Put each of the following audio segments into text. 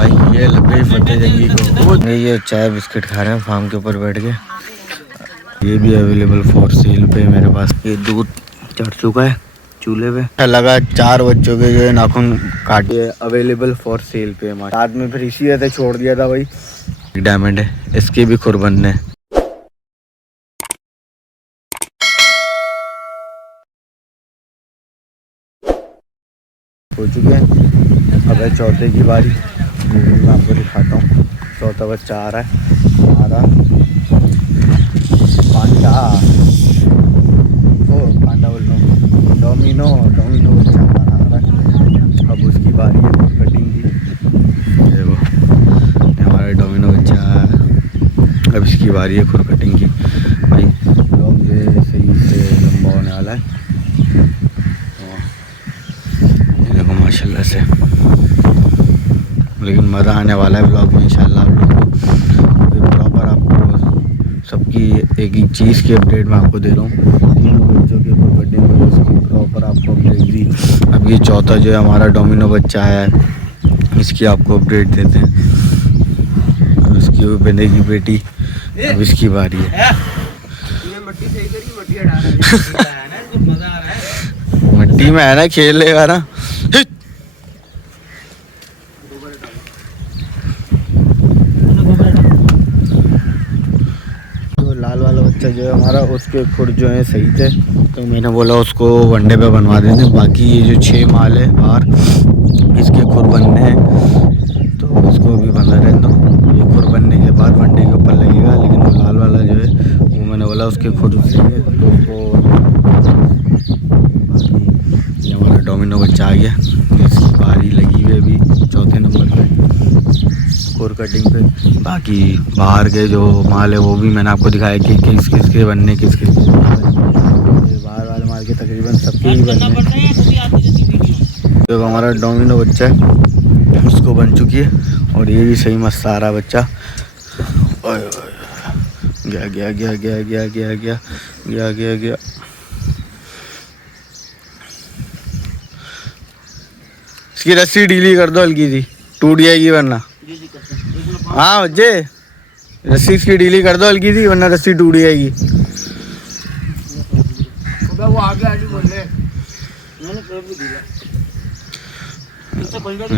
भाई ये लग गई फतेह जंगी को। ये चाय बिस्किट खा रहे हैं फार्म के ऊपर बैठ के। ये भी अवेलेबल फॉर सेल पे मेरे पास। ये दूध चढ़ चुका है चूल्हे पे। लगा 4 बच्चों के जो है नाखून काटे अवेलेबल फॉर सेल पे। रात में फिर इसी वजह छोड़ दिया था भाई। डायमंड है, इसके भी खुर बनने हो चुके हैं। अब है चौथे की बारी। मैं आपको दिखाता हूँ। चौथा बच्चा आ रहा है हमारा पांडा। ओ पांडा बोल रहा हूँ, डोमिनो बच्चा हमारा आ रहा है। अब उसकी बारी है कटिंग की। देखो हमारा डोमिनो बच्चा आया है। अब इसकी बारी है खुर कटिंग की। भाई ब्लॉग जो सही से लंबा होने वाला है। देखो माशाल्लाह से, लेकिन मज़ा आने वाला है ब्लॉग में इंशाल्लाह। आप लोग को प्रॉपर आपको सबकी एक एक चीज़ की अपडेट मैं आपको दे रहा हूँ। तीनों बच्चों के ऊपर बर्थडे में उसकी प्रॉपर आपको अपडेट दी। अब ये चौथा जो है हमारा डोमिनो बच्चा आया है, इसकी आपको अपडेट देते हैं। अब इसकी वो बनेगी बेटी। अब इसकी बारी है। मट्टी में है ना, खेल लेगा ना। लाल वाला बच्चा जो है हमारा, उसके खुर जो है सही थे, तो मैंने बोला उसको वनडे पे बनवा देते। बाकी ये जो 6 माल है बाहर, इसके खुर बनने हैं, तो उसको भी बंधा रहने दो। ये खुर बनने के बाद वनडे के ऊपर लगेगा। लेकिन वो लाल वाला जो है वो मैंने बोला उसके खुर सही है, तो उसको। ये हमारा डोमिनो बच्चा आ गया। इसकी बारी लगी हुई है अभी चौथे नंबर पे कोर कटिंग पे। बाकी बाहर के जो माल है वो भी मैंने आपको दिखाया कि किस किस के बनने, किस किस के बाहर वाले माल के तकरीबन सबके ही बनने। तो हमारा डोमिनो बच्चा है उसको बन चुकी है। और ये भी सही मस्त आ रहा बच्चा। गया गया गया गया गया गया गया गया गया गया। इसकी रस्सी ढीली कर दो हल्की सी, टूट जाएगी वरना। हाँ बच्चे, रस्सी इसकी ढीली कर दो हल्की सी, वरना रस्सी टूट जाएगी।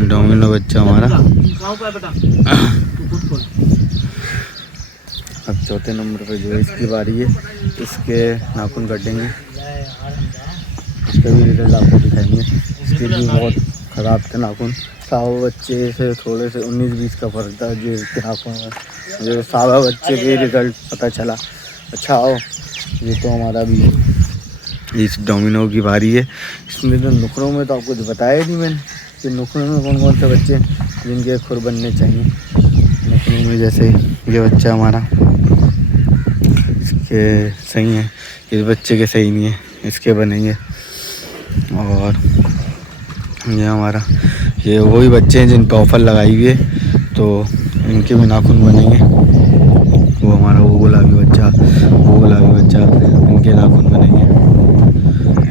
डोमिनो बच्चा हमारा। अब चौथे नंबर पे जो है इसकी बारी है। इसके नाखून कटेंगे, इसका भी रिजल्ट आपको दिखाएंगे। इसके भी बहुत ख़राब थे नाखून। सावा बच्चे से थोड़े से 19-20 का फ़र्क था जो इसके नाखून में। जो सावा बच्चे के रिज़ल्ट पता चला। अच्छा आओ, ये तो हमारा भी इस डोमिनो की बारी है। इसमें तो नुकरों में तो आपको बताया नहीं मैंने कि नुकरों में कौन कौन से बच्चे जिनके खुर बनने चाहिए। नुकरों में जैसे ये बच्चा हमारा, इसके सही है, इस बच्चे के सही नहीं है, इसके बनेंगे। और ये हमारा, ये वही बच्चे हैं जिन पर ऑफ़र लगाई हुई है, तो इनके भी नाखून बनेंगे। वो हमारा वो गुलाबी बच्चा, इनके नाखून बनेंगे।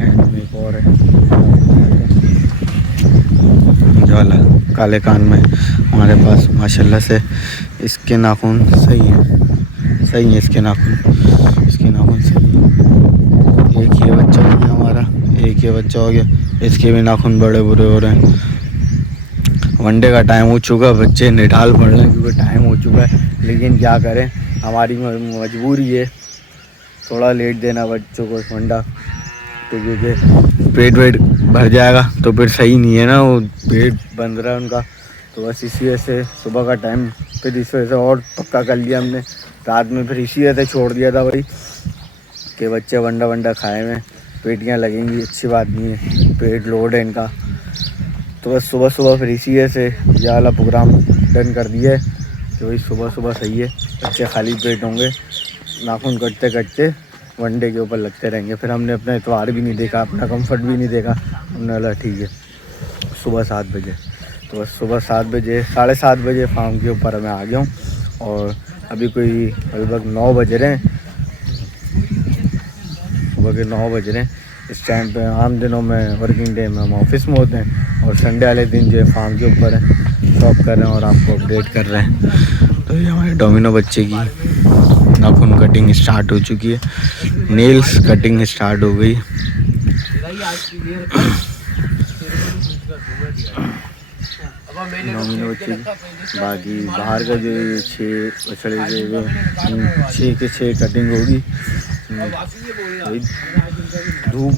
एंड में एक और है जो वाला काले कान में हमारे पास माशाल्लाह से इसके नाखून सही है, इसके नाखून सही है। एक ये बच्चा हो गया हमारा, एक ये बच्चा हो गया। इसके भी नाखून बड़े बुरे हो रहे हैं। वनडे का टाइम हो चुका, बच्चे निढाल पड़ रहे हैं क्योंकि टाइम हो चुका है। लेकिन क्या करें, हमारी मजबूरी है थोड़ा लेट देना बच्चों को वनडा, तो क्योंकि पेट वेट भर जाएगा तो फिर सही नहीं है ना, वो पेट बंद रहा है उनका। तो बस इसी वजह से सुबह का टाइम फिर इस वजह से और पक्का कर लिया हमने। रात में फिर इसी वजह से छोड़ दिया था भाई कि बच्चे वंडा खाए में पेटियाँ लगेंगी, अच्छी बात नहीं है, पेट लोड है इनका। तो बस सुबह फिर इसी वजह से ये वाला प्रोग्राम डन कर दिया है कि भाई सुबह सही है, बच्चे खाली पेट होंगे, नाखून कटते वनडे के ऊपर लगते रहेंगे। फिर हमने अपना इतवार भी नहीं देखा, अपना कंफर्ट भी नहीं देखा। हमने बोला ठीक है सुबह 7 बजे। तो बस सुबह 7 बजे, 7:30 बजे फार्म के ऊपर मैं आ गया हूँ। और अभी कोई लगभग 9 बज रहे हैं, सुबह के 9 बज रहे हैं। इस टाइम पे आम दिनों में वर्किंग डे में हम ऑफिस में होते हैं, और संडे वाले दिन जो है फार्म के ऊपर है। स्टॉप कर रहे हैं और आपको अपडेट कर रहे हैं। तो ये हमारे डोमिनो बच्चे की नाखून कटिंग स्टार्ट हो चुकी है, नेल्स कटिंग स्टार्ट हो गई। डोमिनो बच्चे की बाकी बाहर का जो 6 बछड़े जो 6 के 6 कटिंग होगी। धूप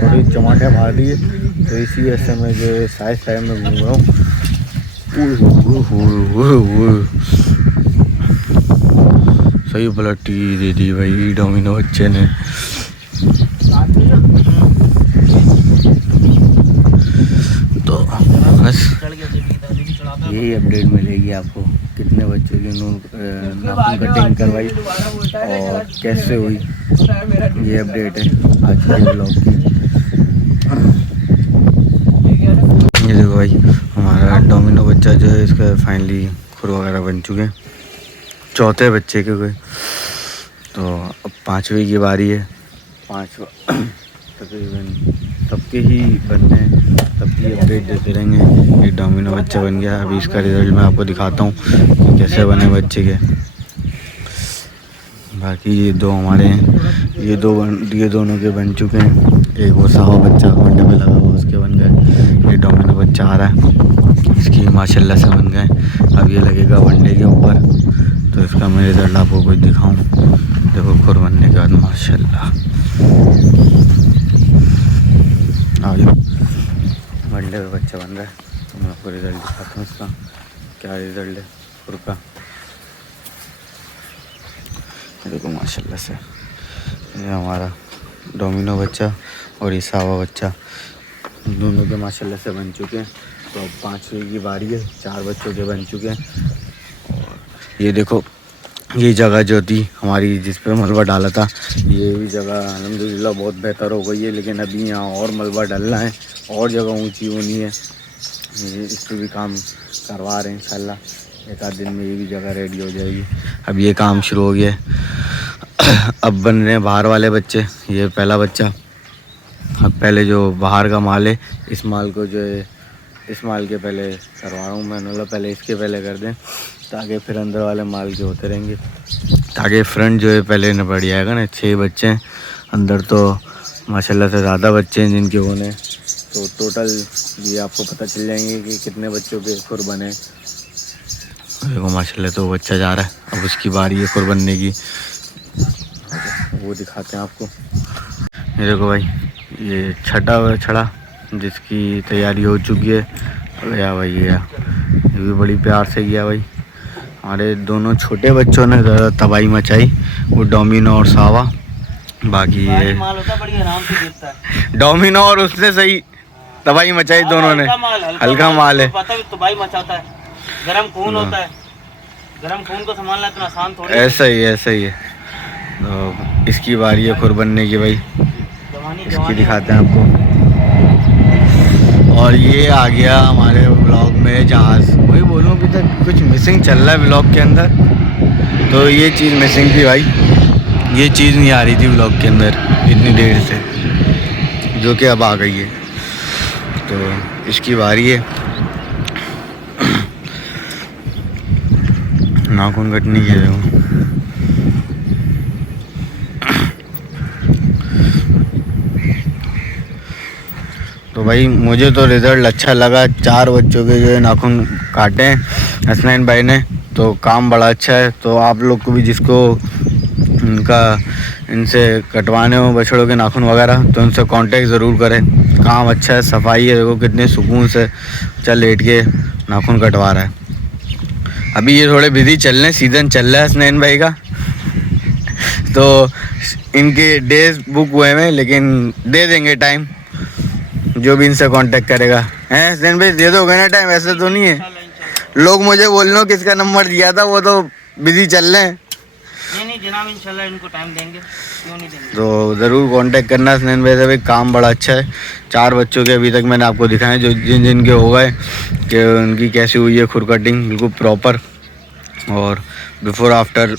थोड़ी चमाटे मार रही है, तो इसी ऐसे में जो साइड में घूम रहा हूँ। सही पलटी दे दी भाई डोमिनो बच्चे ने। तो बस यही अपडेट मिलेगी आपको, कितने बच्चों की नाखून कटिंग करवाई और कैसे हुई, ये अपडेट है आज के ब्लॉग की। ये देखो भाई हमारा डोमिनो बच्चा जो है, इसका फाइनली खुर वगैरह बन चुके हैं, चौथे बच्चे के कोई। तो अब 5वें की बारी है। 5वां तकरीबन सबके ही बनने हैं, सबकी अपडेट देते रहेंगे। एक डोमिनो बच्चा बन गया, अभी इसका रिज़ल्ट मैं आपको दिखाता हूँ कि कैसे बने बच्चे के। बाकी ये दो हमारे हैं, ये दोनों के बन चुके हैं। एक वो सावा बच्चा वनडे पे लगा हुआ, उसके बन गए। ये डोमिनो बच्चा आ रहा है, इसकी माशाल्लाह से बन गए। अब ये लगेगा वनडे के ऊपर, तो इसका मैं रिज़ल्ट आपको कुछ दिखाऊँ। देखो खुर बनने के बाद माशाल्लाह आ जाओ, वनडे पे बच्चा बन रहा है। तो मैं आपको रिज़ल्ट दिखाता हूँ इसका क्या रिज़ल्ट है खुर का। देखो माशाल्लाह से ये हमारा डोमिनो बच्चा और ये सावा बच्चा दोनों के माशाल्लाह से बन चुके हैं। तो अब 5वें की बारी है, 4 बच्चों के बन चुके हैं। और ये देखो ये जगह जो थी हमारी जिस पे मलबा डाला था, ये भी जगह अल्हम्दुलिल्लाह बहुत बेहतर हो गई है। लेकिन अभी यहाँ और मलबा डलना है और जगह ऊंची होनी है, इस पर भी काम करवा रहे हैं। इंशाल्लाह 1 आध दिन में ये भी जगह रेडी हो जाएगी। अब ये काम शुरू हो गया है। अब बन रहे हैं बाहर वाले बच्चे। ये पहला बच्चा, अब पहले जो बाहर का माल है, इस माल को जो है इस माल के पहले करवा रहा हूँ मैं। मतलब पहले इसके पहले कर दें, ताकि फिर अंदर वाले माल के होते रहेंगे, ताकि फ्रंट जो है पहले निपट जाएगा ना। 6 बच्चे हैं अंदर, तो माशाल्लाह से ज़्यादा बच्चे हैं जिनके होने। तो टोटल ये आपको पता चल जाएंगे कि कितने बच्चों के खुर बने। देखो माशाल्लाह तो बच्चा जा रहा है, अब उसकी बारी है खुर बनने की, वो दिखाते हैं आपको। ये देखो भाई ये छठा छड़ा जिसकी तैयारी हो चुकी है। गया भाई गया, ये भी बड़ी प्यार से गया भाई। हमारे दोनों छोटे बच्चों ने ज़्यादा तबाही मचाई, वो डोमिनो और सावा। बाकी ये माल होता बड़ी आराम से गिरता है। डोमिनो और उसने सही तबाही मचाई दोनों ने। हल्का माल है, पता है तबाही मचाता है, गरम खून होता है, गरम खून को संभालना इतना आसान थोड़ी है। ऐसा ही है। तो इसकी बारी है खुर बनने की भाई, इसकी दिखाते हैं आपको। और ये आ गया हमारे ब्लॉग में जहाज़। वही बोलूँ अभी तक कुछ मिसिंग चल रहा है ब्लॉग के अंदर, तो ये चीज़ मिसिंग थी भाई। ये चीज़ नहीं आ रही थी ब्लॉग के अंदर इतनी देर से, जो कि अब आ गई है। तो इसकी बारी है नाखून कटने की। देखो तो भाई मुझे तो रिज़ल्ट अच्छा लगा। 4 बच्चों के जो है नाखून काटे हैं हसनैन भाई ने, तो काम बड़ा अच्छा है। तो आप लोग को भी जिसको इनसे कटवाने हो बछड़ों के नाखून वगैरह, तो उनसे कांटेक्ट ज़रूर करें। काम अच्छा है, सफाई है। देखो कितने सुकून से चल लेट के नाखून कटवा रहा है। अभी ये थोड़े बिजी चल रहे हैं, सीज़न चल रहा है हसनैन भाई का, तो इनके डेज बुक हुए हैं, लेकिन दे देंगे टाइम जो भी इनसे कांटेक्ट करेगा। हैं हसनैन भाई दे दोगे ना टाइम? ऐसे तो नहीं है लोग मुझे बोल रहे हो किसका नंबर दिया था, वो तो बिजी चल रहे हैं। नहीं जनाब, इंशाल्लाह इनको टाइम देंगे, क्यों नहीं देंगे। तो ज़रूर कांटेक्ट करना हसनैन भाई से भाई, काम बड़ा अच्छा है। 4 बच्चों के अभी तक मैंने आपको दिखाए, जो जिनके हो गए कि उनकी कैसी हुई है खुर कटिंग बिल्कुल प्रॉपर, और बिफोर आफ्टर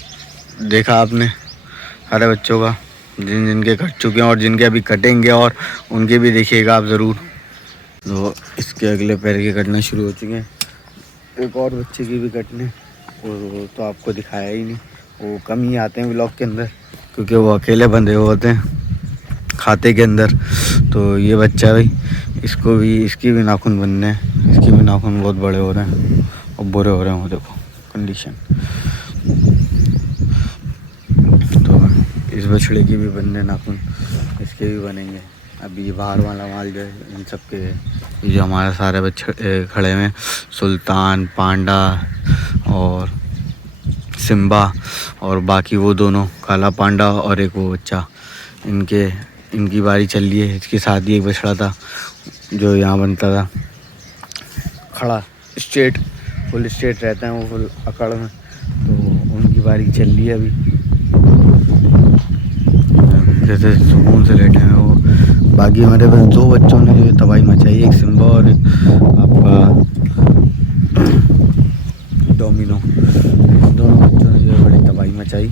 देखा आपने सारे बच्चों का, जिनके कट चुके हैं और जिनके अभी कटेंगे, और उनके भी देखिएगा आप ज़रूर। तो इसके अगले पैर के कटना शुरू हो चुके हैं। एक और बच्चे की भी कटने, और तो आपको दिखाया ही नहीं, वो कम ही आते हैं व्लॉग के अंदर क्योंकि वो अकेले बंधे हुए होते हैं खाते के अंदर। तो ये बच्चा भाई, इसको भी, इसकी भी नाखून बनने हैं, इसकी भी नाखून बहुत बड़े हो रहे हैं और बुरे हो रहे हैं। वो देखो कंडीशन। तो इस बछड़े की भी बनने नाखून, इसके भी बनेंगे। अभी ये बाहर वाला माल जो है इन सब के, ये जो हमारे सारे बच्चे खड़े हैं, सुल्तान, पांडा और सिम्बा, और बाकी वो दोनों, काला पांडा और एक वो बच्चा, इनकी बारी चल रही है। इसके साथ ही एक बछड़ा था जो यहाँ बनता था खड़ा, स्ट्रेट, फुल स्ट्रेट रहता है वो, फुल अकड़ में। तो उनकी बारी चल रही है अभी, जैसे सुकून से लेटे हैं वो। बाकी हमारे पास दो बच्चों ने जो है तबाही मचाई, एक सिम्बा और एक आपका डोमिनो। दोनों बच्चों ने जो है बड़ी तबाही मचाई।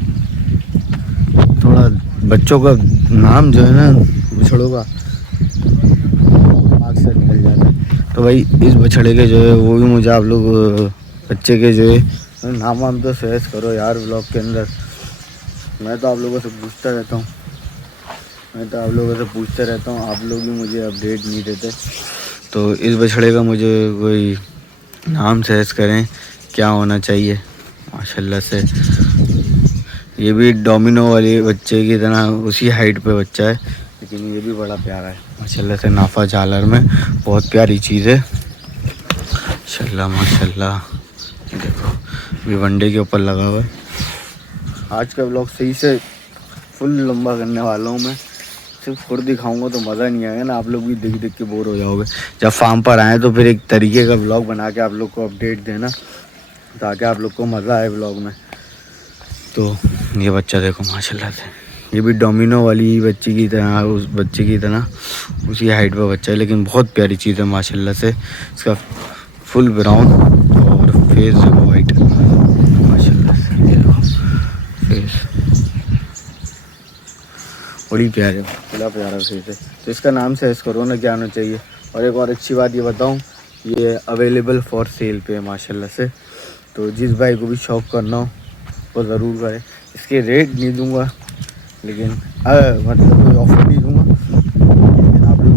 थोड़ा बच्चों का नाम जो है ना बछड़ों का दिमाग से निकल जाता है। तो भाई इस बछड़े के जो है वो भी मुझे आप लोग बच्चे के जो है नाम वाम तो शेयर करो यार व्लॉग के अंदर। मैं तो आप लोगों से पूछता रहता हूँ, आप लोग भी मुझे अपडेट नहीं देते। तो इस बछड़े का मुझे कोई नाम सजेस्ट करें, क्या होना चाहिए। माशाल्लाह से ये भी डोमिनो वाले बच्चे की तरह उसी हाइट पे बच्चा है, लेकिन ये भी बड़ा प्यारा है माशाल्लाह से। नाफा झालर में बहुत प्यारी चीज़ है माशाल्लाह माशाल्लाह। देखो ये वनडे के ऊपर लगा हुआ है। आज का व्लॉग सही से फुल लंबा करने वाला हूँ मैं, सिर्फ खुद दिखाऊंगा तो मज़ा नहीं आएगा ना, आप लोग भी देख देख के बोर हो जाओगे। जब फार्म पर आए तो फिर एक तरीके का व्लॉग बना के आप लोग को अपडेट देना, ताकि आप लोग को मज़ा आए व्लॉग में। तो ये बच्चा देखो माशाल्लाह से, ये भी डोमिनो वाली बच्ची की तरह, उस बच्चे की तरह उसी हाइट पर बच्चा है, लेकिन बहुत प्यारी चीज़ है माशाल्लाह से। इसका फुल ब्राउन और फेस देखो वाइट माशाल्लाह से, ये देखो फेस बड़ी प्यारे, बड़ा प्यारा फेस है। तो इसका नाम सर्च करो ना, क्या होना चाहिए। और एक और अच्छी बात ये बताऊं, ये अवेलेबल फॉर सेल पे है माशाल्लाह से। तो जिस भाई को भी शौक करना हो वो ज़रूर करें। इसके रेट नहीं दूंगा, लेकिन मतलब कोई ऑफर नहीं दूंगा, लेकिन आप लोग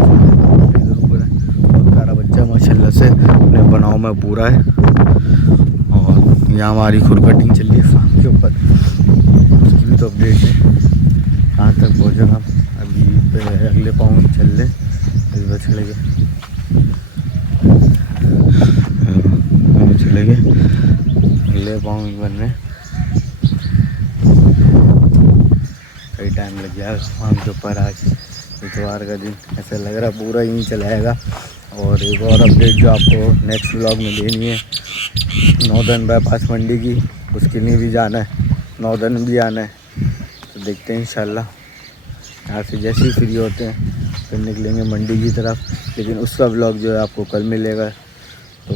ज़रूर करें। बहुत प्यारा बच्चा माशाल्लाह से, अपने बनाव में पूरा है। और यहाँ हमारी खुर कटिंग चल रही है फार्म के ऊपर, उसकी भी तो अपडेट है कहाँ तक पहुँचे हम। अभी अगले पाँव चल रहे इस बछड़े के, अगले पाँव बन रहे। कई टाइम लग जाएगा फार्म के ऊपर। आज इतवार का दिन ऐसा लग रहा पूरा यहीं चलाएगा। और एक और अपडेट जो आपको नेक्स्ट व्लॉग में देनी है, नॉर्दर्न बाईपास मंडी की, उसके लिए भी जाना है, नॉर्दर्न भी आना है। तो देखते हैं इंशाल्लाह, यहाँ से जैसे ही फ्री होते हैं फिर निकलेंगे मंडी की तरफ। लेकिन उसका व्लॉग जो है आपको कल मिलेगा। तो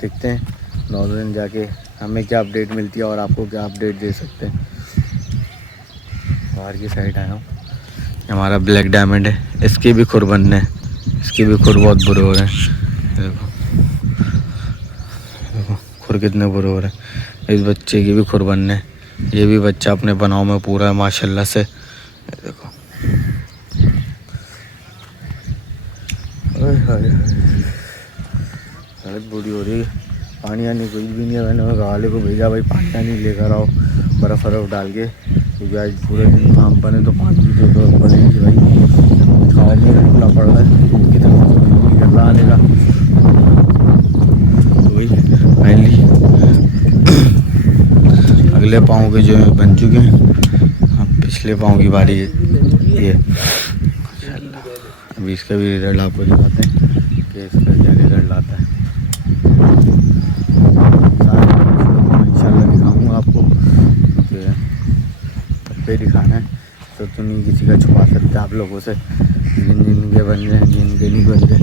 देखते हैं नॉर्दर्न जाके हमें क्या अपडेट मिलती है और आपको क्या अपडेट दे सकते हैं। बाहर की साइड आया हूँ, हमारा ब्लैक डायमंड है, इसके भी खुर बनने हैं, इसके भी खुर बहुत बुरे हो रहे हैं। देखो देखो खुर कितने बुरे हो रहे हैं। इस बच्चे की भी खुर बनने हैं, ये भी बच्चा अपने बनाव में पूरा है माशाल्लाह से। देखो हालत बुरी हो रही है। पानी आनी कुछ भी नहीं है। मैंने वाले को भेजा भाई पानी आनी लेकर आओ बर्फ़ डाल के, क्योंकि आज पूरे दिन काम बने तो पानी की जरूरत पड़ेगी भाई। खाओ नहीं रुकना पड़ रहा है, धूप की तरफ निकल रहा आने का। तो वही फाइनली अगले पाँव के जो है बन चुके हैं। अब पिछले पाँव की बारी है। अभी इसका भी रिजल्ट आपको दिखाते हैं कि इसका क्या रिजल्ट आता है। इंशाल्लाह दिखाऊंगा आपको, कि पे दिखाना है तो नहीं किसी का छुपा सकते आप लोगों से। जिनके बन रहे हैं, जिनके नहीं बन रहे,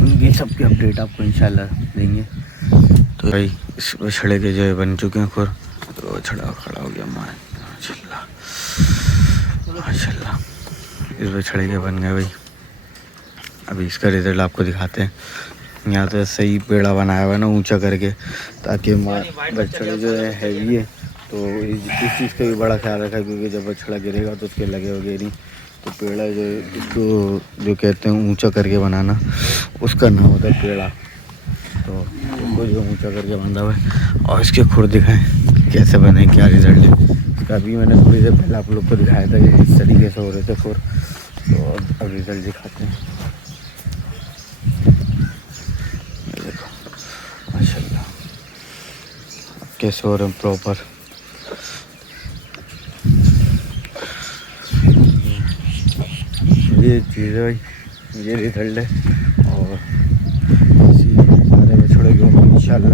उनकी सबकी अपडेट आपको इंशाल्लाह देंगे। तो भाई इस बछड़े के जो है बन चुके हैं खुर। तो बछड़ा खड़ा हो गया माशाल्लाह माशाल्लाह, इस बछड़े के बन गए भाई। अभी इसका रिजल्ट आपको दिखाते हैं। यहाँ तो सही पेड़ा बनाया हुआ है ना ऊंचा करके, ताकि बछड़े जो है हैवी है तो इस चीज़ का भी बड़ा ख्याल रखा, क्योंकि जब बछड़ा गिरेगा तो उसके लगे वगैरह नहीं। तो पेड़ा जो इसको जो कहते हैं ऊंचा करके बनाना, उसका नाम होता है पेड़ा। तो उसको जो ऊंचा करके बांधा हुआ है, और इसके खुर दिखाएं कैसे बने, क्या रिजल्ट है इसका। अभी मैंने थोड़ी देर पहले आप लोग को दिखाया था कि इस तरीके से हो रहे थे खुर, तो अब रिजल्ट दिखाते हैं। देखो माशाल्लाह कैसे हो रहे हैं प्रॉपर। ये चीज़ है भाई, ये रिजल्ट है। और इसी सारे बछड़े को इंशाल्लाह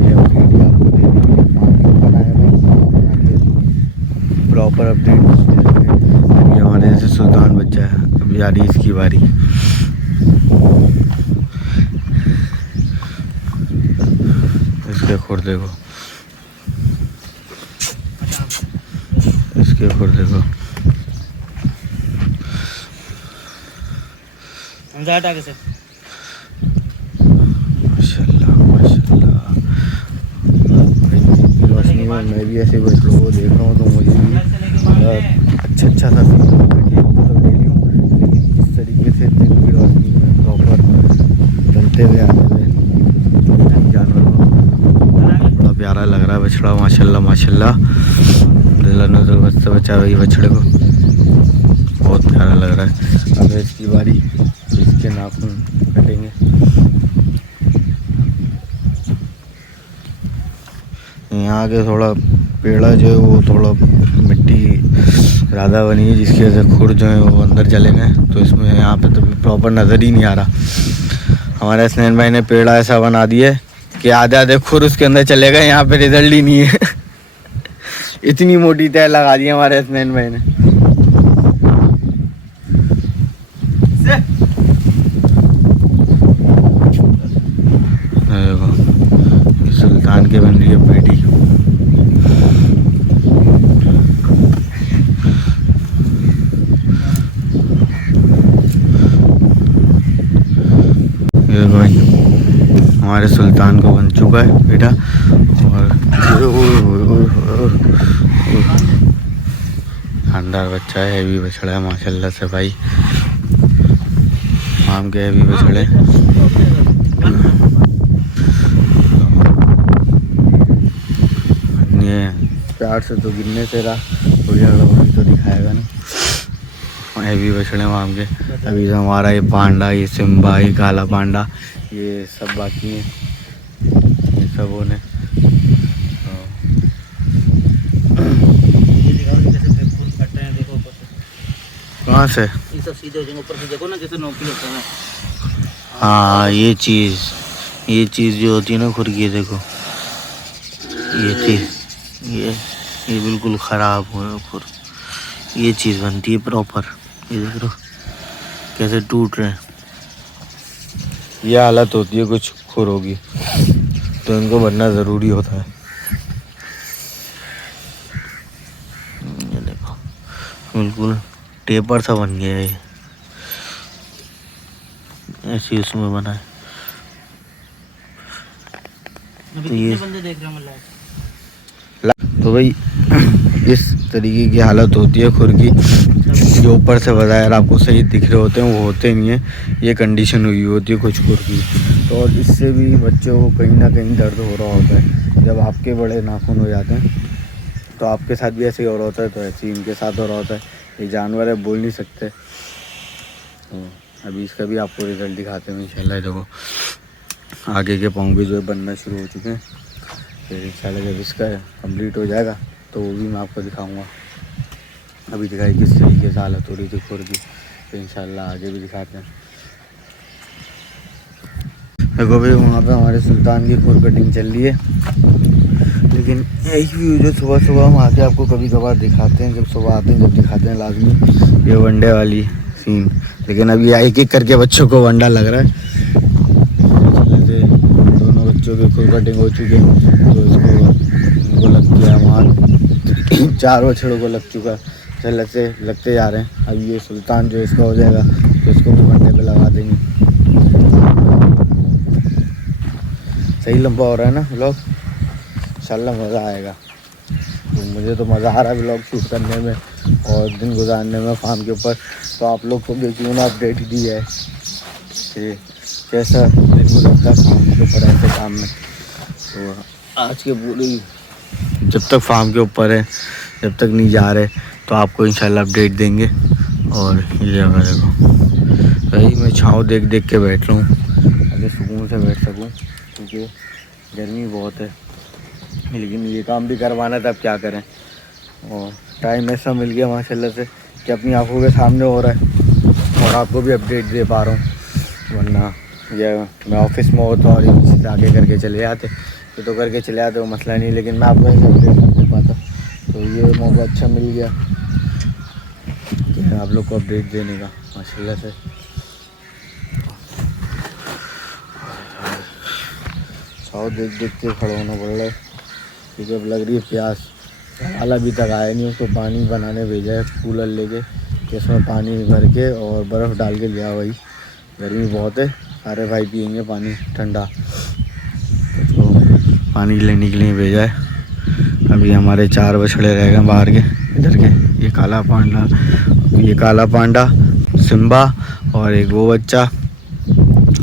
ये अपडेट आपको दे देंगे। मार्केट बनाया भाई प्रॉपर अपडेट। अभी हमारे जैसे सुल्तान बच्चा है, अभी आ रही इसकी बारी। इसके खुर देखो, इसके खुर देखो। कैसे माशाल्लाह माशाल्लाह। रोशनी में मैं भी ऐसे बछड़ों को देख रहा हूँ तो मुझे भी अच्छा सा फील होता है कि तो डेली हूँ, लेकिन इस तरीके से दिन की रोशनी में प्रॉपर चलते हुए आते हुए जानवर को बड़ा प्यारा लग रहा है बछड़ा। माशाल्लाह माशाल्लाह, दिल नजर बस से बचा हुआ बछड़े को, बहुत प्यारा लग रहा है। अब इसकी बारी, इसके नाखून कटेंगे। यहाँ के थोड़ा पेड़ा जो है वो थोड़ा मिट्टी ज़्यादा बनी है, जिसकी वजह से खुर जो है वो अंदर चले गए, तो इसमें यहाँ पे तो प्रॉपर नज़र ही नहीं आ रहा। हमारे स्नैन भाई ने पेड़ा ऐसा बना दिया कि आधे आधे खुर उसके अंदर चले गए, यहाँ पे रिजल्ट ही नहीं है। इतनी मोटी तय लगा दी हमारे स्नैन भाई ने। सुल्तान के बन रही है पेटी। ये भाई हमारे सुल्तान को बन चुका है बेटा। और शानदार बच्चा है, हैवी बछड़ा है माशाल्लाह से भाई। आम के हैवी बछड़े। प्यार से तो गिरने से रहा, थोड़ी हड़बड़ी तो दिखाएगा ना। हैवी बछड़े आम के। अभी तो हमारा ये पांडा, ये सिम्बा, ये काला पांडा, ये सब बाकी हैं, ये सब होने। कहाँ से ये सब सीधे हो जाएंगे ऊपर से, देखो ना जैसे नोकी होता है। हाँ ये चीज़ जो होती है ना खुर की, देखो ये चीज़, ये बिल्कुल ख़राब हो खुर, ये चीज़ बनती है प्रॉपर। ये देख रहे हो कैसे टूट रहे हैं। ये हालत होती है कुछ खुर होगी तो इनको बनना ज़रूरी होता है। ये देखो बिल्कुल टेपर सा बन गया है, ये ऐसी उसमें बना है। तो ये बंदे देख रहे हैं तो भाई इस तरीके की हालत होती है खुर की। जो ऊपर से बाजार आपको सही दिख रहे होते हैं वो होते नहीं है, ये कंडीशन हुई होती है कुछ खुर की। तो और इससे भी बच्चों को कहीं ना कहीं दर्द हो रहा होता है। जब आपके बड़े नाखून हो जाते हैं तो आपके साथ भी ऐसे ही हो रहा होता है, तो ऐसे ही इनके साथ हो रहा होता है। ये जानवर है, बोल नहीं सकते। तो अभी इसका भी आपको रिजल्ट दिखाते हैं इंशाल्लाह। देखो आगे के पाँव भी जो है बनना शुरू हो चुके हैं। फिर इंशाल्लाह जब इसका कंप्लीट हो जाएगा तो वो भी मैं आपको दिखाऊंगा। अभी दिखाई किस तरीके से हालत हो रही थी खुर की, तो इंशाल्लाह आगे भी दिखाते हैं। देखो भाई वहाँ पे हमारे सुल्तान की खुर कटिंग चल रही है, लेकिन एक व्यू जो सुबह सुबह हम आके आपको कभी कभार दिखाते हैं, जब सुबह आते हैं जब दिखाते हैं लाजमी, ये वनडे वाली सीन। लेकिन अभी एक एक करके बच्चों को वंडा लग रहा है। दोनों बच्चों की खुर कटिंग हो चुकी है, तो इसको लग गया वहाँ 4 बछड़ों को लग चुका है, लगते जा रहे हैं। अब ये सुल्तान जो इसका हो जाएगा तो इसको भी बनने पे लगा देंगे। सही लंबा हो रहा है ना व्लॉग, इंशाल्लाह मज़ा आएगा। तो मुझे तो मज़ा आ रहा है व्लॉग शूट करने में और दिन गुजारने में फार्म के ऊपर। तो आप लोग को भी क्यों ना अपडेट दी है कि कैसा दिन गुजरता है फार्म के ऊपर ऐसे काम में। तो आज के पूरी जब तक फार्म के ऊपर है, जब तक नहीं जा रहे, तो आपको इंशाल्लाह अपडेट देंगे। और ये जगह देखो, वही मैं छाँव देख देख के बैठ रहा हूँ ताकि सुकून से बैठ सकूँ, क्योंकि गर्मी बहुत है। लेकिन ये काम भी करवाना था, अब क्या करें। और टाइम ऐसा मिल गया माशाल्लाह से कि अपनी आंखों के सामने हो रहा है और आपको भी अपडेट दे पा रहा हूँ। वरना ये मैं ऑफिस में होता और ये चीज़ आगे करके चले जाते, ये तो करके चले जाते, वो मसला नहीं, लेकिन मैं आपको ऐसे अपडेट नहीं दे पाता। तो ये मौका अच्छा मिल गया कि आप लोग को अपडेट देने का माशाल्लाह से। छाव देख देख के खड़ा होना पड़ रहा है, क्योंकि अब लग रही है प्यास। हाल अभी तक आया नहीं, उसको पानी बनाने भेजा है कूलर लेके कि उसमें पानी भर के और बर्फ़ डाल के लिया। वही गर्मी बहुत है, सारे भाई पियेंगे पानी ठंडा, तो पानी लेने के लिए भेजा है। अभी हमारे 4 बछड़े रह गए बाहर के, इधर के, ये काला पांडा सिम्बा और एक वो बच्चा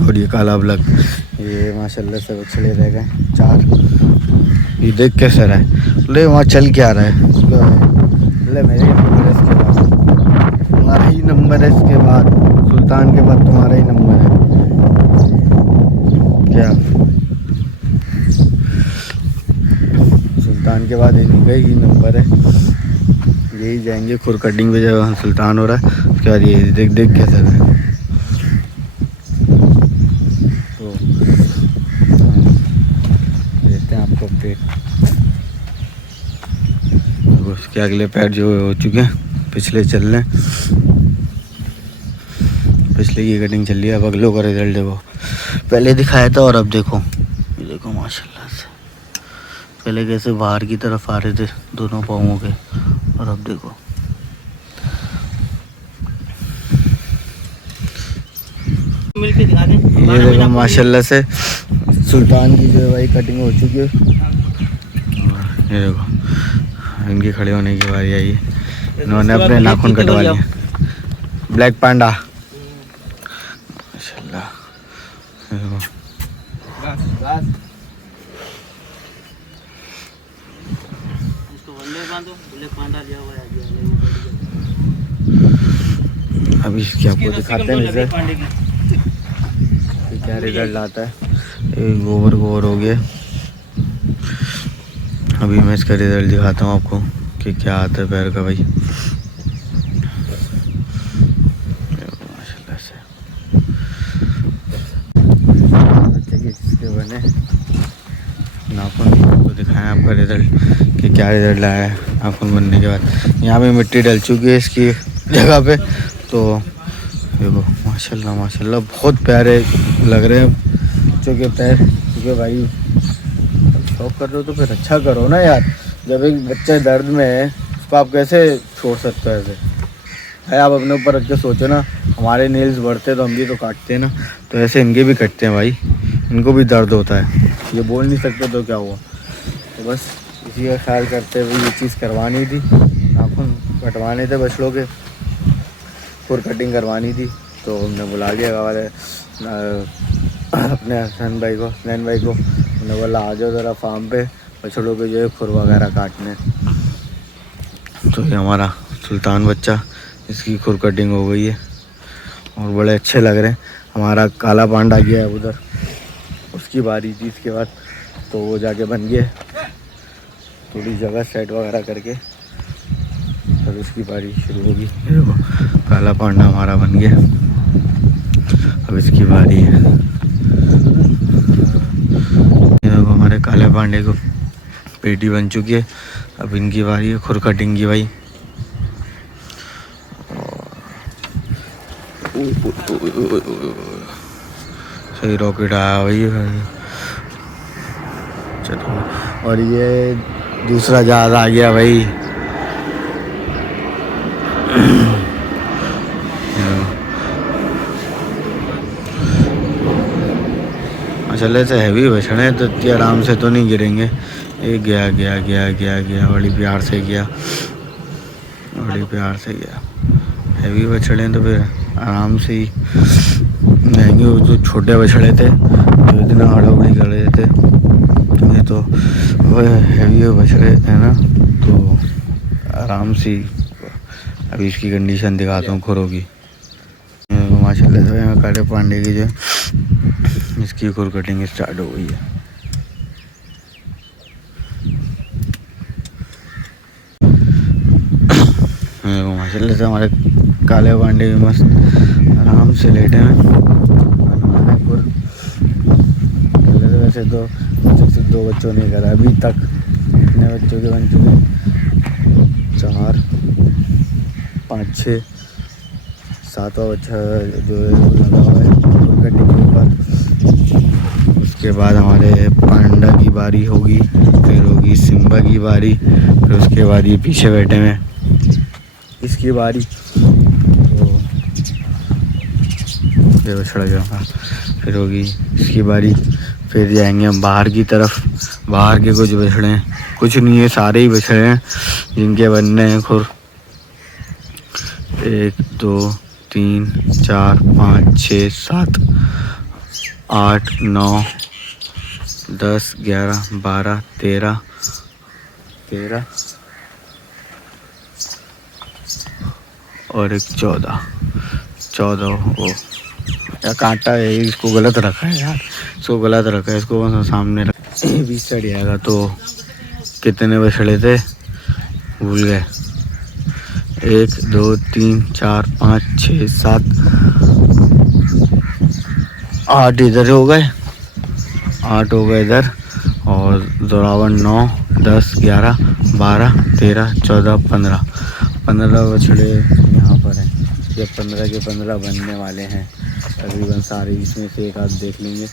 और ये काला ब्लैक। ये माशाल्लाह से बछड़े रह गए 4। ये देख कैसे रहा है, ले वहाँ चल क्या रहा है, ले मेरे ही नंबर है इसके बाद, तुम्हारा ही नंबर है इसके बाद, सुल्तान के बाद तुम्हारा ही नंबर है क्या। सुल्तान के बाद इन्हीं का ही नंबर है, यही जाएंगे खुर कटिंग पे जब सुल्तान हो रहा है, उसके बाद ये देख देख कैसे रहा है। तो देते हैं आपको अपडेट। उसके अगले पैर जो हो चुके हैं, पिछले चल रहे हैं, पिछले की कटिंग चल रही है। अब अगलों का रिजल्ट देखो, पहले दिखाया था और अब देखो, देखो माशाल्लाह से पहले कैसे बाहर की तरफ आ रहे थे दोनों पाँवों के, और अब देखो। मिलके दिखा दें। ये देखो माशाल्लाह से सुल्तान की जो है भाई कटिंग हो चुकी है। ये देखो इनकी खड़े होने की बारी आई है, इन्होंने अपने नाखून कटवा लिए। ब्लैक पांडा माशाल्लाह, देखो अभी इसकी आपको दिखाते हैं रिजल्ट क्या रिजल्ट आता है। एक गोबर हो गया। अभी मैं इसका रिजल्ट दिखाता हूँ आपको कि क्या आता है पैर का भाई। माशाल्लाह से किसके बने नाखून तो दिखाएं आपका रिजल्ट कि क्या रिजल्ट आया है नाखून बनने के बाद। यहाँ पे मिट्टी डल चुकी है इसकी जगह पे, तो देखो माशाल्लाह माशाल्लाह बहुत प्यारे लग रहे हैं चूँकि पैर। क्योंकि भाई शौक कर रहे हो तो फिर अच्छा करो ना यार। जब एक बच्चा दर्द में है उसको आप कैसे छोड़ सकते हो ऐसे है। आप अपने ऊपर रख के सोचो ना, हमारे नेल्स बढ़ते तो हम भी तो काटते हैं ना, तो ऐसे इनके भी कटते हैं भाई, इनको भी दर्द होता है। ये बोल नहीं सकते तो क्या हुआ। तो बस इसी का ख्याल करते हुए ये चीज़ करवानी थी, नाखून कटवाने थे बछड़ों के, खुर कटिंग करवानी थी। तो हमने बुला लिया वाले अपने हसन भाई को, नैन भाई को, उन्हें बोला आ जाओ ज़रा फार्म पे बछड़ों के जो है खुर वगैरह काटने। तो ये हमारा सुल्तान बच्चा, इसकी खुर कटिंग हो गई है और बड़े अच्छे लग रहे हैं। हमारा काला पांडा गया है उधर, उसकी बारी थी इसके बाद, तो वो जाके बन गया थोड़ी जगह सेट वगैरह करके, तब इसकी बारी शुरू होगी। देखो काला पांडा हमारा बन गया, अब इसकी बारी है। देखो हमारे काले पांडे को पेटी बन चुकी है, अब इनकी बारी है खुर कटिंग की भाई। सही रॉकेट आया भाई। चलो, और ये दूसरा जहाज आ गया भाई। माशाल्लाह से हैवी बछड़े हैं, तो इतनी आराम से तो नहीं गिरेंगे। ये गया गया गया गया गया, बड़ी प्यार से गया, बड़ी प्यार से गया। हैवी बछड़े हैं तो फिर आराम से ही जाएंगे। वो जो छोटे बछड़े थे जो इतना हड़बड़ी कर रहे थे, ये तो वह हैवी बछड़े हैं ना, तो आराम से ही। अभी इसकी कंडीशन दिखाता हूँ खुरों की। माशाल्लाह से यहाँ काले पांडे की जो इसकी खुर कटिंग स्टार्ट हो गई है। माशाल्लाह से हमारे काले पांडे भी मस्त आराम से लेटे हैं। वैसे तो सिर्फ 2 बच्चों ने करा अभी तक। कितने बच्चों के बन चुके हैं? 4 5 6 7वां बच्चा जो है वो लगा हुआ है कटिंग के ऊपर। उसके बाद हमारे पांडा की बारी होगी, फिर होगी सिम्बा की बारी, फिर उसके बाद ये पीछे बैठे हैं इसकी बारी। तो ये बछड़ा जाऊँगा, फिर होगी इसकी बारी, फिर जाएंगे हम बाहर की तरफ। बाहर के कुछ बछड़े हैं, कुछ नहीं है, सारे ही बछड़े हैं जिनके बनने हैं खुर। 1 2 3 4 5 6 7 8 9 10 11 12 13 और एक 14 वो या कांटा है, इसको गलत रखा है यार, इसको गलत रखा है, इसको सामने रख 20 साइड आएगा। तो कितने बछड़े थे भूल गए। 1 2 3 4 5 6 7 8 इधर हो गए, 8 हो गए इधर, और जोरावन 9 10 11 12 13 14 15 बछड़े यहाँ पर हैं। ये 15 के 15 बनने वाले हैं तकरीबन सारे। इसमें से एक आध देख लेंगे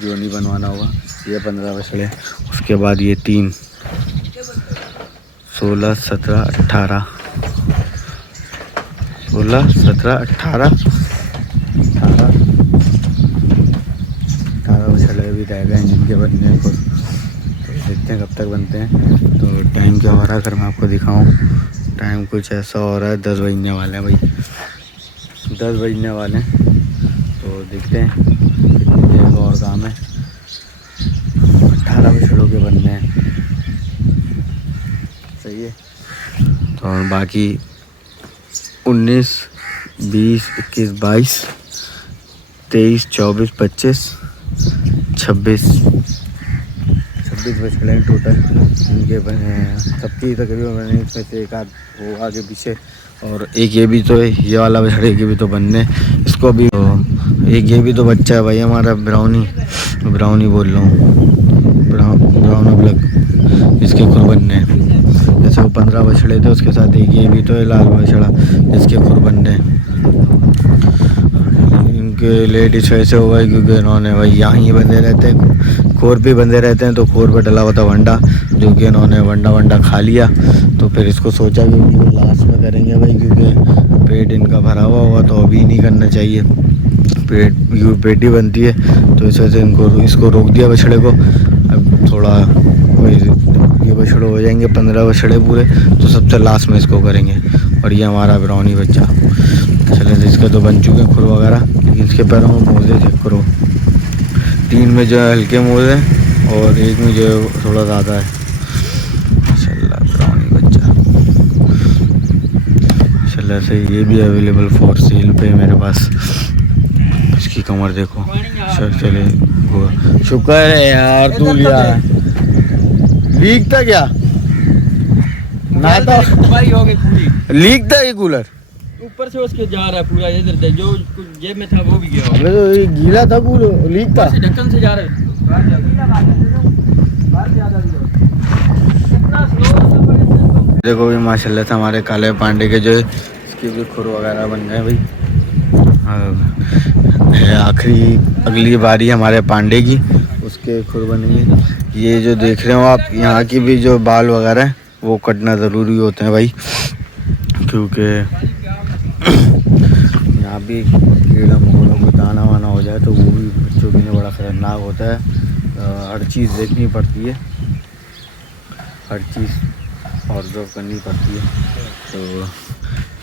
जो नहीं बनवाना होगा। ये 15 बछड़े, उसके बाद ये 3 16 17 18 16 17 18 बछड़े भी रह गए हैं जिनके बनने को। तो देखते हैं कब तक बनते हैं। तो टाइम क्या हो रहा है अगर मैं आपको दिखाऊं, टाइम कुछ ऐसा हो रहा है 10 बजने वाले हैं भाई, 10 बजने वाले हैं। तो देखते हैं कितनी देर का और काम है। 18 बछड़ों के बनने हैं, सही है। तो और बाकी 19 20 21 22 23 24 25 26 बछड़े हैं टोटल इनके बने हैं। सबकी तकरीबन बने, इसमें से एक आध वो आगे पीछे, और एक ये भी तो है, ये वाला बछड़े के भी तो बनने, इसको भी तो एक ये भी तो बच्चा है भाई हमारा ब्राउनी बोल रहा हूँ, ब्राउन ब्लैक, इसके खुर बनने हैं। जैसे वो 15 बछड़े थे उसके साथ एक ये भी तो है लाल बछड़ा जिसके खुर बनने हैं। इनके लेट इस वजह से हुआ है क्योंकि इन्होंने भाई यहाँ ही बंधे रहते हैं, खोर पे बंधे रहते हैं। तो खोर पे डला हुआ था वंडा, जो कि इन्होंने वंडा खा लिया। तो फिर इसको सोचा कि लास्ट में करेंगे भाई, क्योंकि पेट इनका भरा हुआ होगा तो अभी नहीं करना चाहिए, पेटी बनती है। तो इस वजह से इसको रोक दिया बछड़े को। अब थोड़ा ये बछड़े हो जाएंगे 15 बछड़े पूरे, तो सबसे लास्ट में इसको करेंगे। और ये हमारा ब्राउनी बच्चा, चले तो इसके तो बन चुके हैं खुर वगैरह, लेकिन इसके पैरों में मोजे चेक करो, 3 में जो है हल्के मोजे और एक में जो है थोड़ा ज़्यादा है। माशाल्लाह ब्राउनी बच्चा। माशाल्लाह से ये भी अवेलेबल फॉर सेल पे मेरे पास। इसकी कमर देखो, चले शुक्र है यार तू लिया। लीक था क्या? ना था लीक था ये कूलर, ऊपर से उसके जा रहा है पूरा इधर, जो जेब में था वो भी गया। अबे तो ये गीला था कूलर, लीक था, ढक्कन से जा रहा है। देखो भी माशाल्लाह से हमारे काले पांडे के जो है इसकी भी खुर वगैरह बन गए भाई। है आखिरी अगली बारी हमारे पांडे की, उसके खुर बनेंगे। ये जो देख रहे हो आप, यहाँ की भी जो बाल वगैरह हैं वो कटना ज़रूरी होते हैं भाई, क्योंकि यहाँ भी कीड़ा मकोड़ों को दाना वाना हो जाए तो वो भी बच्चों के लिए बड़ा ख़तरनाक होता है। हर चीज़ देखनी पड़ती है, हर चीज़ ऑब्जर्व करनी पड़ती है। तो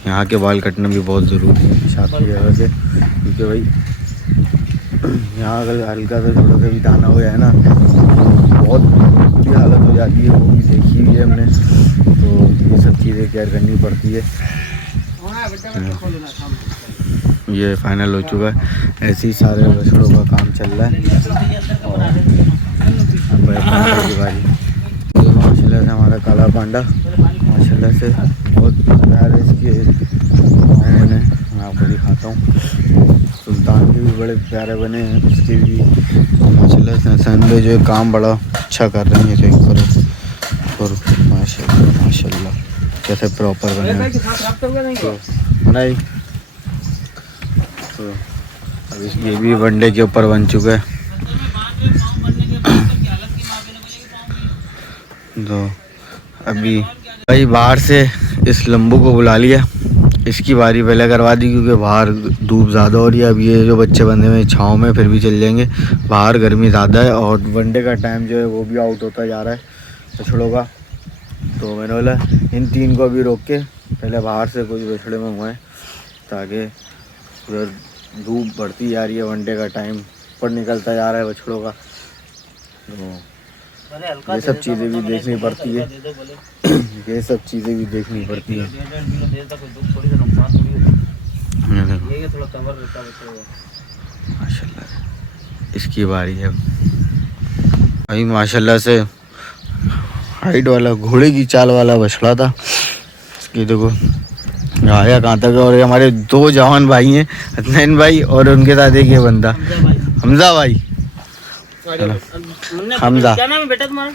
यहाँ के बाल कटना भी बहुत ज़रूरी है पेशाब की जगह से, क्योंकि भाई यहाँ अगर हल्का सा थोड़ा सा भी दाना हो जाए ना बहुत बुरी हालत हो जाती है। वो भी देखी हुई है हमने। तो ये सब चीज़ें केयर करनी पड़ती है। ये फाइनल हो चुका है। ऐसे ही सारे बछड़ों का काम चल रहा है। और माशाल्लाह से हमारा काला पांडा माशाल्लाह से बहुत प्यारे इसके बने। मैं आपको दिखाता हूँ। सुल्तान के भी बड़े प्यारे बने हैं, उसके भी माशाल्लाह से संडे जो काम बड़ा अच्छा कर रही है। चेक करो और माशाल्लाह कैसे प्रॉपर बने हैं। तो नहीं तो अब ये भी वनडे के ऊपर बन चुका है। तो अभी भाई बाहर से इस लंबू को बुला लिया, इसकी बारी पहले करवा दी क्योंकि बाहर धूप ज़्यादा हो रही है। अब ये जो बच्चे बंधे हुए छाँव में फिर भी चल जाएंगे, बाहर गर्मी ज़्यादा है और वनडे का टाइम जो है वो भी आउट होता जा रहा है बछड़ों का। तो मैंने बोला इन 3 को अभी रोक के पहले बाहर से कुछ बछड़े मंगवाएं, ताकि उधर धूप बढ़ती जा रही है, वनडे का टाइम ऊपर निकलता जा रहा है बछड़ों का। तो ये सब चीज़ें भी देखनी पड़ती है। ये सब चीज़ें भी देखनी पड़ती है। माशाल्लाह इसकी बारी है भाई। माशाल्लाह से हाइट वाला घोड़े की चाल वाला बछड़ा था। इसकी देखो आया कहाँ तक। और हमारे 2 जवान भाई हैं, हसनैन भाई और उनके साथ एक ये बंदा हमजा भाई। हमजा क्या नाम है बेटा तुम्हारा?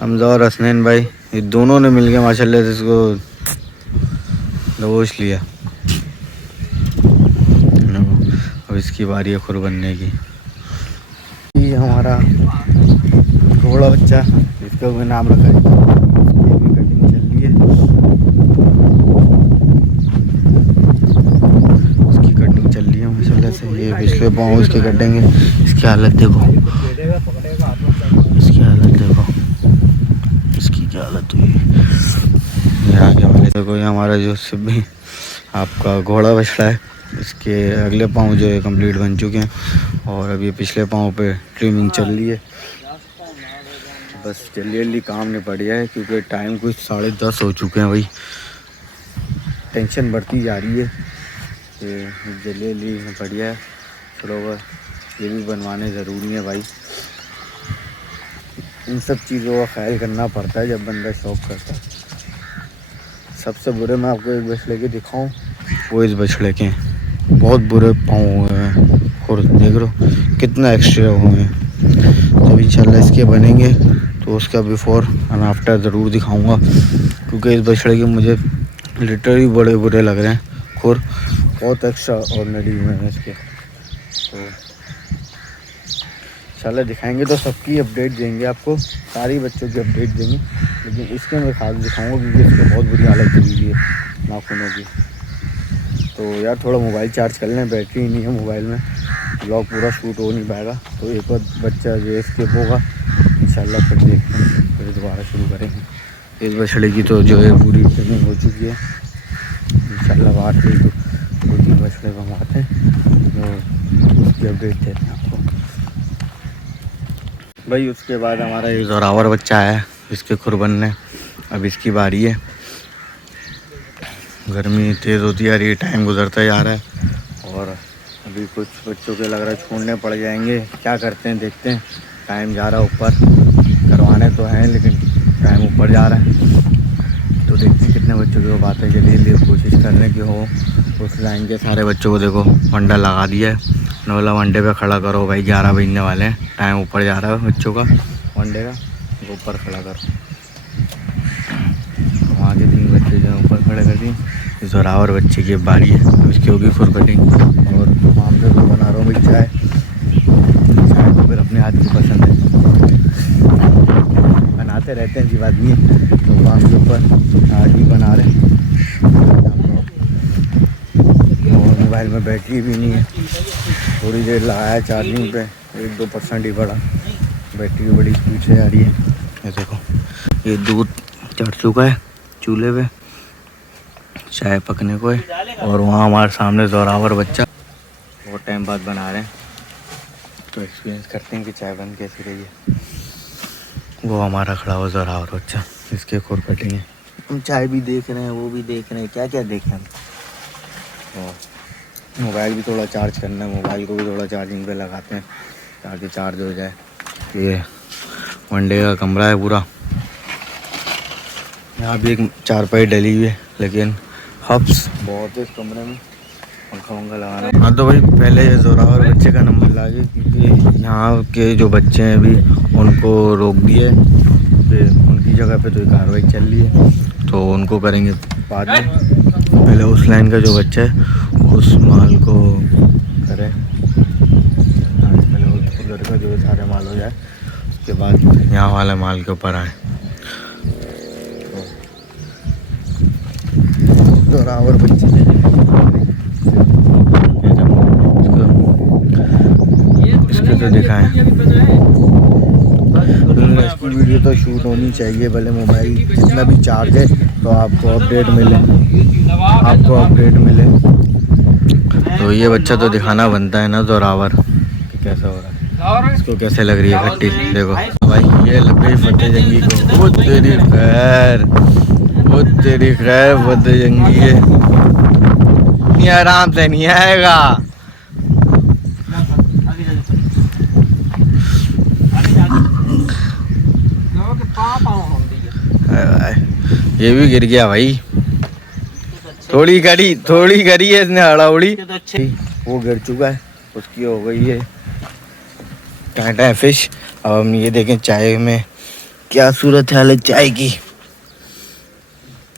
हमजा और हसनैन भाई, ये दोनों ने मिलके माशाल्लाह से इसको दबोच लिया। अब इसकी बारी है खुर बनने की। ये हमारा घोड़ा बच्चा, इसका भी नाम रखा है। इसकी अभी कटिंग चल रही है। उसकी कटिंग चल रही है माशाल्लाह से। ये पिछले पाँव इसके कटेंगे। इसकी हालत देखो, इसकी हालत देखो, इसकी क्या हालत हुई है। ये आगे वाले देखो, ये हमारा जो सिब्बी आपका घोड़ा बछड़ा है, इसके अगले पाँव जो है कंप्लीट बन चुके हैं और अभी पिछले पाँव पे ट्रिमिंग चल रही है। बस जल्दी काम निपट गया है क्योंकि टाइम कुछ 10:30 हो चुके हैं भाई। टेंशन बढ़ती जा रही है कि जल्दी निपट गया है। चलो ये भी बनवाने ज़रूरी है भाई। इन सब चीज़ों का ख्याल करना पड़ता है जब बंदा शौक़ करता है। सबसे बुरे मैं आपको एक बछड़े के दिखाऊं, वो इस बछड़े के बहुत बुरे पाँव हुए हैं और देख लो कितना एक्स्ट्रा हुए हैं। जब इंशाल्लाह इसके बनेंगे तो उसका बिफ़ोर एंड आफ्टर ज़रूर दिखाऊंगा, क्योंकि इस बछड़े के मुझे लिटरली बड़े बुरे लग रहे हैं। खुर बहुत एक्स्ट्रा ऑर्डिनरी हुए हैं इसके। तो इंशाल्लाह दिखाएंगे तो सबकी अपडेट देंगे आपको, सारी बच्चों की अपडेट देंगे, लेकिन इसके मैं खास दिखाऊंगा क्योंकि इसकी बहुत बुरी हालत हुई है नाखूनों की। तो यार थोड़ा मोबाइल चार्ज कर लें, बैटरी नहीं है मोबाइल में, ब्लॉग पूरा शूट हो नहीं पाएगा। तो एक बार बच्चा जो स्किप होगा इंशाल्लाह फिर देखते हैं, फिर दोबारा शुरू करेंगे। इस बछड़े की तो जो है पूरी ट्रेनिंग हो चुकी है। इंशाल्लाह बाहर से 2-3 बछड़े मंगवाते हैं तो उसकी अपडेट देते हैं आपको भाई। उसके बाद हमारा ये जोरावर बच्चा है, इसके खुर बनने। अब इसकी बारी है। गर्मी तेज़ होती जा रही है, टाइम गुजरता जा रहा है और अभी कुछ बच्चों के लग रहा है छोड़ने पड़ जाएंगे। क्या करते हैं देखते हैं। टाइम जा रहा है ऊपर, करवाने तो हैं लेकिन टाइम ऊपर जा रहा है। तो देखते हैं कितने बच्चों की बात है। जल्दी कोशिश करने की हो उस लाइन के सारे बच्चों को देखो वंडा लगा दिया है। नोला वनडे पे खड़ा करो भाई, 11 बजने वाले हैं, टाइम ऊपर जा रहा है बच्चों का वनडे का, ऊपर खड़ा करो। वहाँ के 3 बच्चे जो ऊपर खड़े कर दिए। इस बराबर बच्चे की बारी है, उसकी होगी खुर कटिंग। और वहाँ पे तो बना रहा हूँ भाई चाय तो फिर अपने हाथ की पसंद है, बनाते रहते हैं जी आदमी। तो वहाँ के ऊपर आज भी बना रहे हैं। मोबाइल में बैटरी भी नहीं है, थोड़ी देर लगाया चार्जिंग पे, 1-2% ही पड़ा, बैटरी बड़ी स्पीड से आ रही है। ये देखो ये दूध चढ़ चुका है चूल्हे पे, चाय पकने को है। और वहाँ हमारे सामने जोरावर बच्चा बहुत टाइम बाद बना रहे हैं, तो एक्सपीरियंस करते हैं कि चाय बन कैसी रही है। वो हमारा खड़ा हुआ जोरावर बच्चा, इसके खोर कटेंगे। हम चाय भी देख रहे हैं, वो भी देख रहे हैं, क्या क्या देखें हम। मोबाइल भी थोड़ा चार्ज करना है, मोबाइल को भी थोड़ा चार्जिंग पे लगाते हैं ताकि चार्ज हो जाए। ये वनडे का कमरा है पूरा, यहाँ भी एक चारपाई डली हुई है, लेकिन हब्स बहुत है इस कमरे में, पंखा वंखा लगाना। हाँ तो भाई पहले ये जोरावर बच्चे का नंबर लागे, क्योंकि यहाँ के जो बच्चे हैं अभी उनको रोक दिए, उनकी जगह पे तो कार्रवाई चल रही है, तो उनको करेंगे बाद में। पहले उस लाइन का जो बच्चा है उस माल को करें, पहले उधर का जो सारे माल हो जाए, उसके बाद यहाँ वाले माल के ऊपर आए। जोरावर बच्चे इसको तो दिखाएं, इसकी वीडियो तो शूट होनी चाहिए, भले मोबाइल जितना भी चार्ज है तो आपको अपडेट मिले, तो ये बच्चा तो दिखाना बनता है ना जोरावर कैसा हो रहा है, इसको कैसे लग रही है खट्टी। देखो भाई ये लग गई फतेह जंगी को, वो तेरी खैर फतेह जंगी है, नहीं आराम से नहीं आएगा। ये भी गिर गया भाई, थोड़ी करी है इसने हड़ाउड़ी, वो गिर चुका है, उसकी हो गई है कांटा है फिश। अब हम ये देखें चाय में क्या सूरत हाल है चाय की,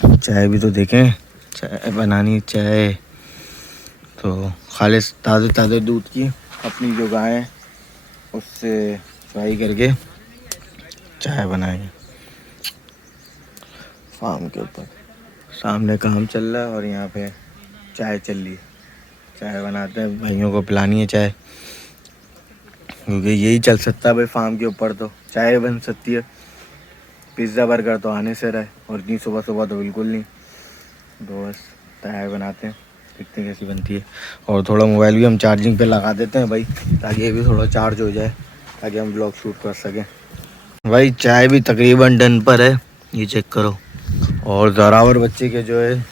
चाय भी तो देखें, चाय बनानी, चाय तो खालिस ताज़े दूध की अपनी जो गाय है उससे फ्राई करके चाय बनाएंगे फार्म के ऊपर। सामने काम चल रहा है और यहाँ पे चाय चल रही है, चाय बनाते हैं, भाइयों को पिलानी है चाय, क्योंकि यही चल सकता है भाई फार्म के ऊपर, तो चाय बन सकती है, पिज़्ज़ा बर्गर तो आने से रहे, और इतनी सुबह तो बिल्कुल नहीं, तो बस चाय बनाते हैं, देखते हैं कैसी बनती है। और थोड़ा मोबाइल भी हम चार्जिंग पे लगा देते हैं भाई, ताकि ये भी थोड़ा चार्ज हो जाए, ताकि हम ब्लॉग शूट कर सकें। भाई चाय भी तकरीबन डन पर है, ये चेक करो, और जोरावर बच्चे के जो है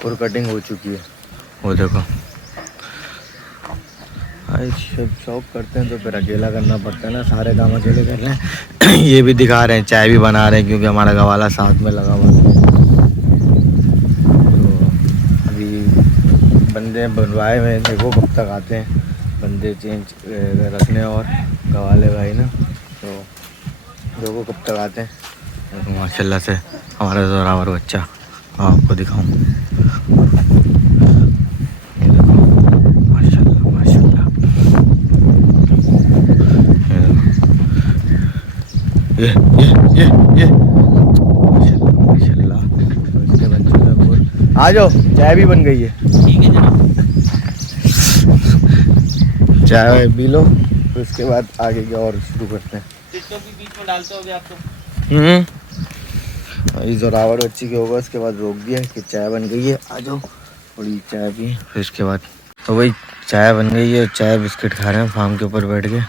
खुर कटिंग हो चुकी है, वो देखो। भाई सब शौक करते हैं तो फिर अकेला करना पड़ता है ना, सारे काम अकेले कर रहे हैं। ये भी दिखा रहे हैं, चाय भी बना रहे हैं, क्योंकि हमारा गवाला साथ में लगा हुआ है। तो अभी बंदे बनवाए हुए हैं, देखो कब तक आते हैं बंदे चेंज रखने, और गवाले भाई ना, तो देखो कब तक आते हैं। तो माशाल्लाह से हमारा जोरावर बच्चा आपको दिखाऊं, ये माशाल्लाह आ जाओ, चाय भी बन गई है, ठीक है जनाब, चाय पी लो, फिर उसके बाद आगे की और शुरू करते हैं। टिकटॉक भी बीच में डालते होगे आप तो। ये जोरावर बच्ची के होगा, उसके बाद रोक दिया कि चाय बन गई है, आ जाओ थोड़ी चाय पी, फिर उसके बाद तो भाई चाय बन गई है, चाय बिस्किट खा रहे हैं फार्म के ऊपर बैठ के,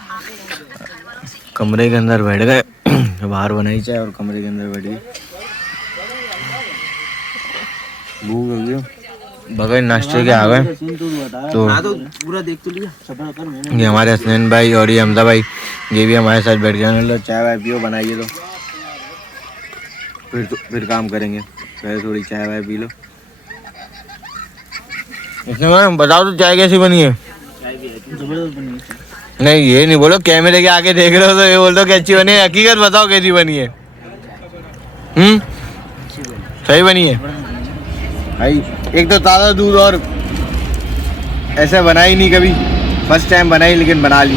कमरे के अंदर बैठ गए, बाहर बनाई चाय और कमरे के अंदर बैठ गए, भूख लगी है, बगैर नाश्ते के आ गए। तो पूरा देख तो लिया, ये हमारे हसनैन भाई और ये हमजा भाई, ये भी हमारे साथ बैठ गए, मतलब चाय वाय पियो, बनाइए तो फिर काम करेंगे, पहले थोड़ी चाय वाय पी लो। इसने मैम बताओ तो चाय कैसी बनी है? जबरदस्त बनी है। नहीं ये नहीं बोलो, कैमरे के आगे देख रहे हो तो ये बोल दो कि अच्छी बनी है, हकीकत बताओ कैसी बनी है। सही बनी है भाई, एक तो ताज़ा दूध, और ऐसे बनाई नहीं कभी, फर्स्ट टाइम बनाई, लेकिन बना ली,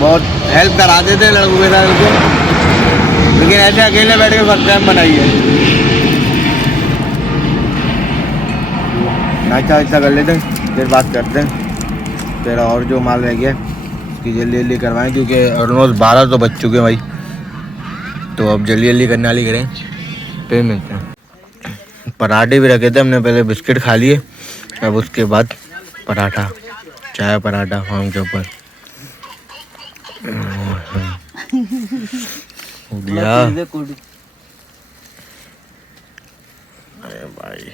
बहुत हेल्प कराते थे लड़कों के साथ उनको, लेकिन ऐसे अकेले बैठ के फर्स्ट टाइम बनाई है। नाश्ता वाश्ता कर लेते हैं। फिर बात करते हैं। फिर और जो माल रह गया उसकी जल्दी जल्दी करवाएं, क्योंकि ऑलमोस्ट 12 तो बज चुके हैं भाई। तो अब जल्दी जल्दी करने वाली करें, फिर मिलते हैं। पराठे भी रखे थे हमने, पहले बिस्किट खा लिए, अब उसके बाद पराठा, चाय पराठा फार्म के ऊपर हो गया। अरे भाई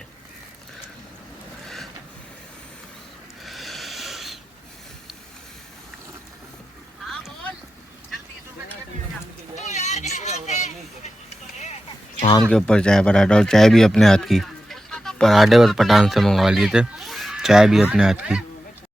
फार्म के ऊपर चाय पराठा, और चाय भी अपने हाथ की। पराठे बस पठान से मंगवा लिए थे, चाय भी अपने हाथ की।